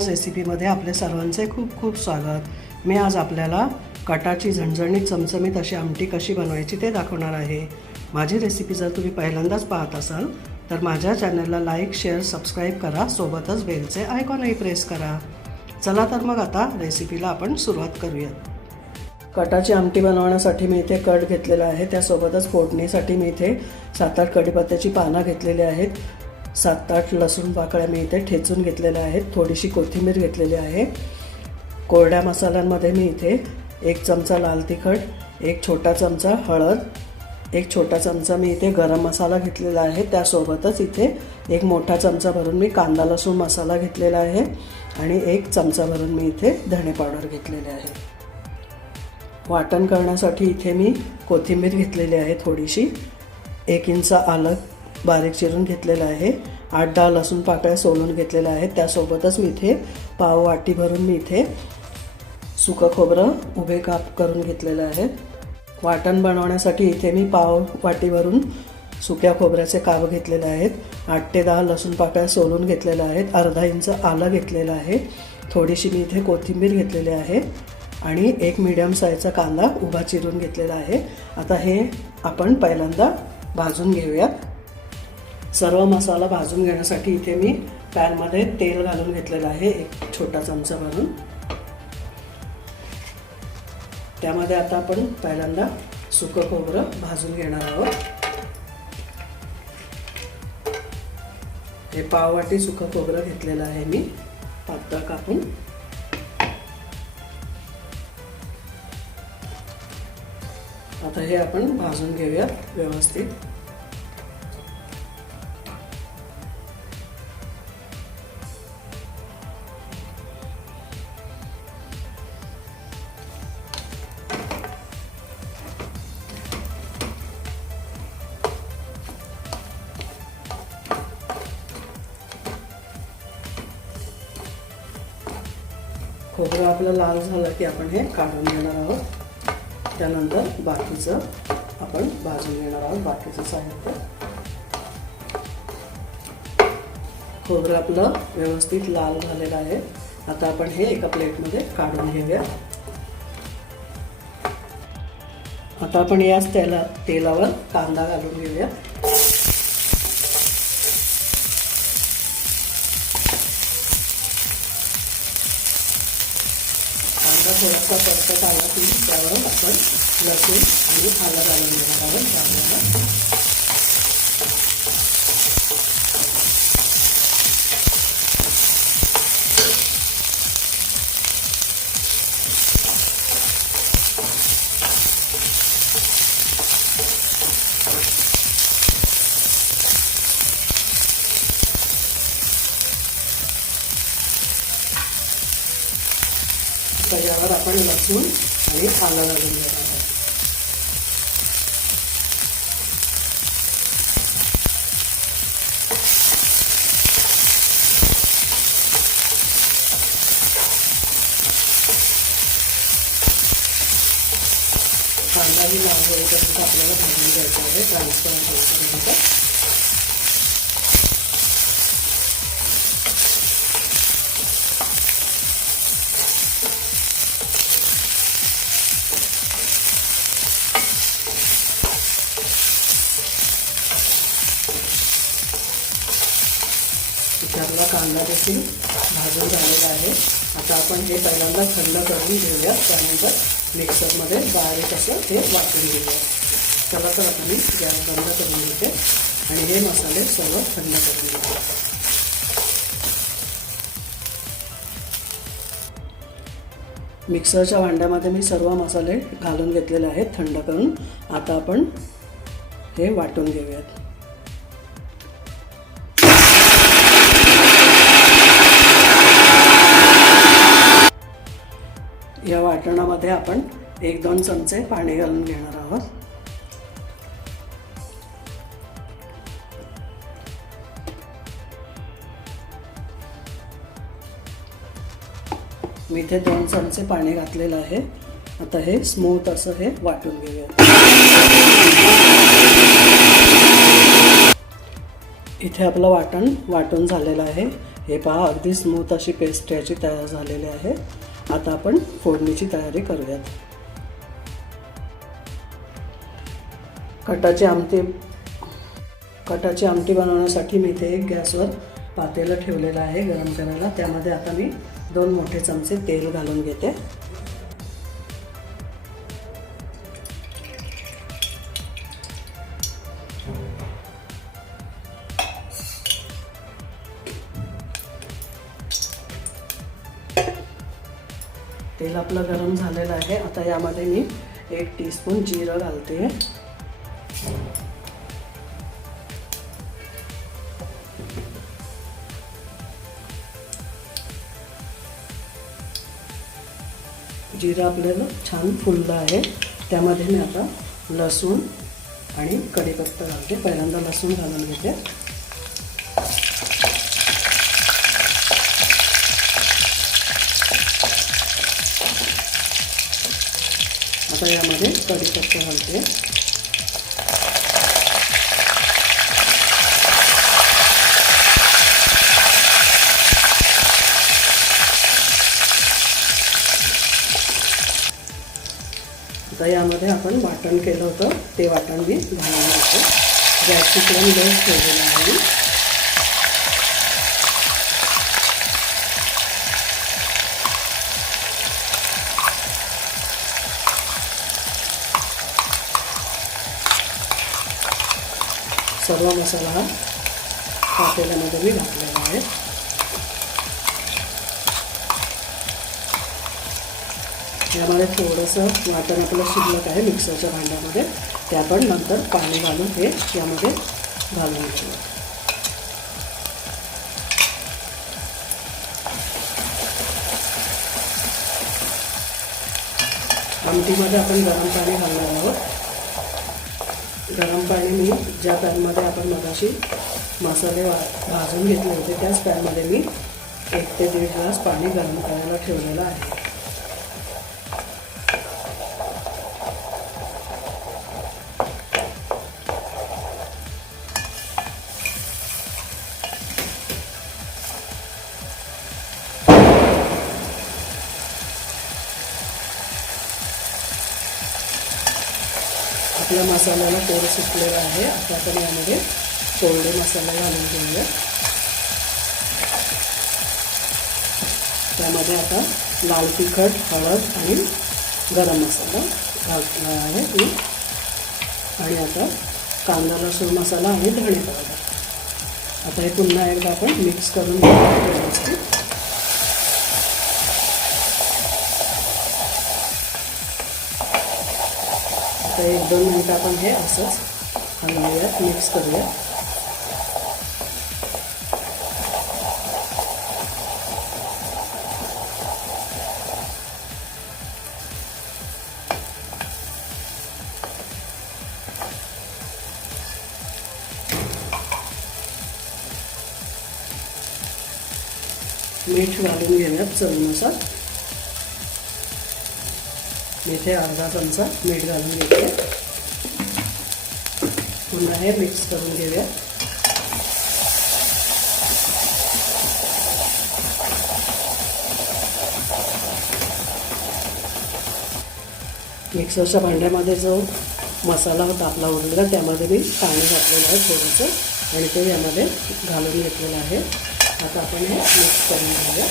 नमस्कार रेसिपीमध्ये आपले सर्वांचे खूप खूप स्वागत. मी आज आपल्याला कटाची झणझणीत चमचमीत अशी आमटी कशी बनवायची ते दाखवणार आहे. माझी रेसिपी जर तुम्ही पहिल्यांदाच पाहत असाल तर माझ्या चॅनलला लाईक शेअर सबस्क्राईब करा. सोबतच बेलचे आयकॉनही प्रेस करा. चला तर मग आता रेसिपीला आपण सुरुवात करूयात. कटाची आमटी बनवण्यासाठी मी इथे कट घेतलेला आहे. त्यासोबतच फोडणीसाठी मी इथे सात आठ कढीपत्त्याची पानं घेतलेली आहेत. सात आठ लसूण पाकळ्या मी इथे ठेचून घेतलेल्या आहेत. थोडीशी कोथिंबीर घेतलेली आहे. कोरड्या मसाल्यांमध्ये मी इथे एक चमचा लाल तिखट एक छोटा चमचा हळद एक छोटा चमचा मी इथे गरम मसाला घेतलेला आहे. त्यासोबतच इथे एक मोठा चमचा भरून मी कांदा लसूण मसाला घेतलेला आहे आणि एक चमचा भरून मी इथे धणे पावडर घेतलेले आहे. वाटण करण्यासाठी इथे मी कोथिंबीर घेतलेली आहे थोडीशी. एक इंच आलं बारीक चिरून घेतलेलं आहे. आठ दहा लसूण पाकळ्या सोलून घेतलेल्या आहेत. त्यासोबतच मी इथे पाव वाटी भरून मी इथे सुकं खोबरं उभे काप करून घेतलेलं आहे. वाटण बनवण्यासाठी इथे मी पाव वाटी भरून सुक्या खोबऱ्याचे काप घेतलेले आहेत. आठ ते दहा लसूण पाकळ्या सोलून घेतलेल्या आहेत. अर्धा इंच आलं घेतलेलं आहे. थोडीशी मी इथे कोथिंबीर घेतलेली आहे आणि एक मीडियम साईजचा कांदा उभा चिरून घेतलेला आहे. आता हे आपण पहिल्यांदा भाजून घेऊयात. सर्व मसाला भाजून घेण्यासाठी इथे मी पॅनमध्ये तेल घालून घेतलेलं आहे एक छोटा चमचा भरून. त्यामध्ये आता आपण पहिल्यांदा सुकं खोबरं भाजून घेणार आहोत. हे पाववाटी सुकं खोबरं घेतलेलं आहे मी पातळ कापून. आता हे आपण भाजून घेऊयात व्यवस्थित. खोबरं आपलं लाल झालं की आपण हे काढून घेणार आहोत. त्यानंतर बाकीचं आपण भाजून घेणार आहोत बाकीचं साहित्य. खोबरं आपलं व्यवस्थित लाल झालेलं आहे. आता आपण हे एका प्लेटमध्ये काढून घेऊया. आता आपण याच तेला तेलावर कांदा घालून घेऊया. थोडासा परतत आला की त्यावर आपण लसूण आणि आलं घालून देणार आहोत. त्यामुळे आपण लसूण आणि आलं घालून देणार आहोत कांदाही लाल होईपर्यंत आपल्याला भाजून घ्यायचा आहे ट्रान्सफर होईपर्यंत इथे आपला कांदा देखील भाजून झालेला आहे. आता आपण हे पहिल्यांदा थंड करून घेऊया. त्यानंतर मिक्सरमध्ये बारीक असं हे वाटून घेऊया. चला तर आता मी गॅस बंद करून घेते आणि हे मसाले सर्व थंड करून घेते. मिक्सरच्या भांड्यामध्ये मी सर्व मसाले घालून घेतलेले आहेत थंड करून. आता आपण हे वाटून घेऊयात. या वाटणामध्ये आपण एक दोन चमचे पाणी घालून घेणार आहोत. मी इथे दोन चमचे पाणी घातलेलं आहे. आता हे स्मूथ असं हे वाटून घेऊया. इथे आपलं वाटण वाटून झालेलं आहे. हे पहा अगदी स्मूथ अशी पेस्ट याची तयार झालेली आहे. आता आपण फोडणीची तयारी करूयात. कटाची आमटी कटाची आमटी बनवण्यासाठी मी इथे एक गॅसवर पातेलं ठेवलेलं आहे गरम करायला. त्यामध्ये आता मी दोन मोठे चमचे तेल घालून घेते. तेल आपलं गरम झालेलं आहे. आता यामध्ये मी एक टीस्पून जिरं घालते. जिरं आपल्याला छान फुललं आहे. त्यामध्ये मी आता लसूण आणि कढीपत्ता घालते. पहिल्यांदा लसूण घालून घेते. आता यामध्ये कढीपत्ता घालते. आता यामध्ये आपण वाटण केलं होतं ते वाटण मी घालून होतं गॅसची फ्लेम लोच ठेवलेलं आहे. सर्व मसाला हा पातेल्यामध्ये मी घातलेला आहे. यामध्ये थोडंसं वाटण आपलं शिल्लक आहे मिक्सरच्या भांड्यामध्ये. ते आपण नंतर पाणी घालून हे यामध्ये घालून घेऊ. आमटीमध्ये आपण गरम पाणी घालणार आहोत गरम पाणी मी ज्या पॅनमध्ये आपण मगाशी मसाले वा भाजून घेतले होते त्याच पॅनमध्ये मी एक ते दीड ग्लास पाणी गरम करायला ठेवलेलं आहे. आपल्या मसाल्याला तेल सुटलेलं आहे. आता आपण यामध्ये कोरडे मसाला घालून घेऊया. त्यामध्ये आता लाल तिखट हळद आणि गरम मसाला घातला आहे मी. आणि आता कांदा लसूण मसाला आणि धणे पावडर आता हे पुन्हा एकदा आपण मिक्स करून घेऊया आता एक दोन मिनटं आपण हे असंच हलवूयात मिक्स करूया मीठ घालून घेऊयात चवीनुसार. इथे अर्धा चमचा मीठ घालून घेते. पुन्हा हे मिक्स करून घेऊया. मिक्सरच्या भांड्यामध्ये जो मसाला होता आपला उरलेला त्यामध्ये मी पाणी घातलेलं आहे थोडंसं आणि ते यामध्ये घालून घेतलेलं आहे. आता आपण हे मिक्स करून घेऊया.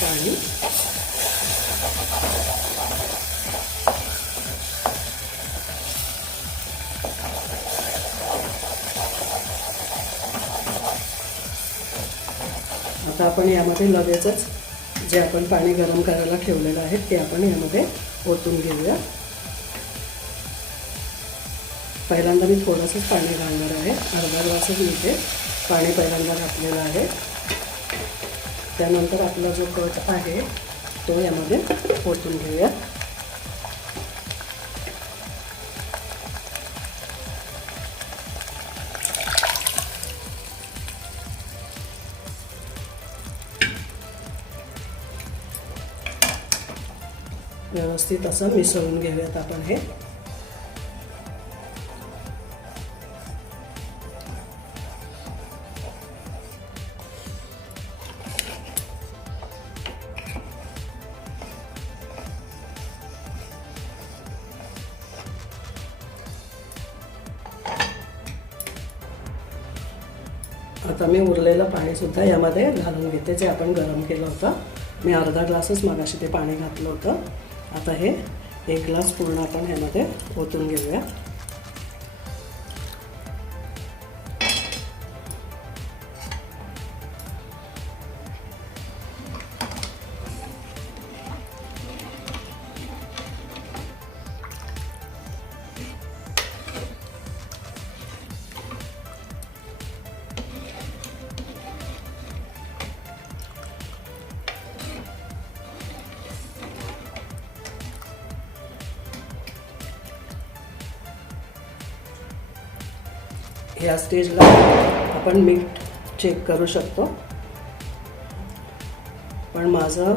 पाणी. आता आपण यामध्ये लगेचच जे आपण पाणी गरम करायला ठेवलेलं आहे ते आपण यामध्ये ओतून घेऊया. पहिल्यांदा मी थोडंसंच पाणी घालणार आहे. अर्धा ग्लासच मी ते पाणी पहिल्यांदा घातलेलं आहे. त्यानंतर आपला जो कट आहे तो यामध्ये ओतून घेऊया. व्यवस्थित असं मिसळून घेऊयात आपण हे. आता मी उरलेलं पाणीसुद्धा यामध्ये घालून घेते जे आपण गरम केलं होतं. मी अर्धा ग्लासच मगाशी ते पाणी घातलं होतं. आता हे एक ग्लास पूर्ण आपण ह्यामध्ये ओतून घेऊया. ह्या स्टेजला आपण मीठ चेक करू शकतो. पण माझं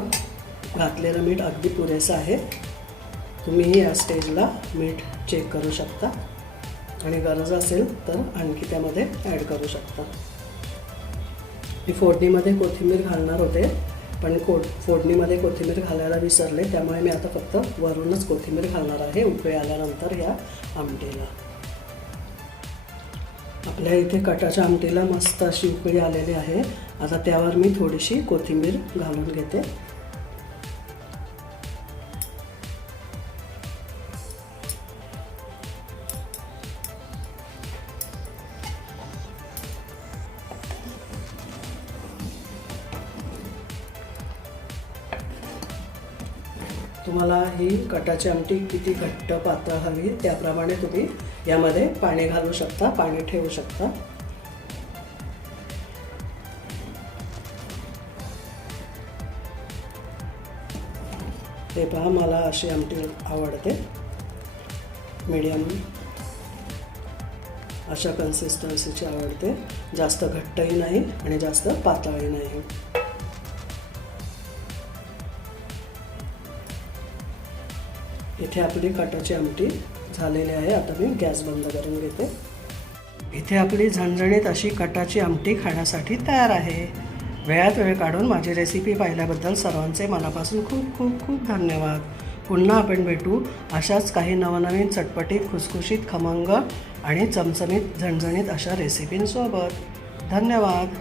घातलेलं मीठ अगदी पुरेसं आहे. तुम्हीही या स्टेजला मीठ चेक करू शकता. आणि गरज असेल तर आणखी त्यामध्ये ॲड करू शकता. मी फोडणीमध्ये कोथिंबीर घालणार होते पण को फोडणीमध्ये कोथिंबीर घालायला विसरले त्यामुळे मी आता फक्त वरूनच कोथिंबीर घालणार आहे. उकळी आल्यानंतर या आमटीला. आपल्या इथे कटाच्या आमटीला मस्त अशी उकळी आलेली आहे. आता त्यावर मी थोडीशी कोथिंबीर घालून घेते. तुम्हाला ही कटाची आमटी किती घट्ट पातळ हवी त्याप्रमाणे तुम्ही यामध्ये पाणी घालू शकता पाणी ठेवू शकता. ते पहा मला अशी आमटी आवडते. मीडियम अशा कन्सिस्टन्सीची आवडते. जास्त घट्टही नाही आणि जास्त पातळही नाही. इथे आपली कटाची आमटी झालेले आहे. आता मी गॅस बंद करून घेते. इथे आपली झणझणीत अशी कटाची आमटी खाण्यासाठी तयार आहे. वेळात वेळ काढून माझी रेसिपी पाहिल्याबद्दल सर्वांचे मनापासून खूप खूप खूप धन्यवाद. पुन्हा आपण भेटू अशाच काही नवनवीन चटपटीत खुसखुशीत खमंग आणि चमचमीत झणझणीत अशा रेसिपींसोबत धन्यवाद.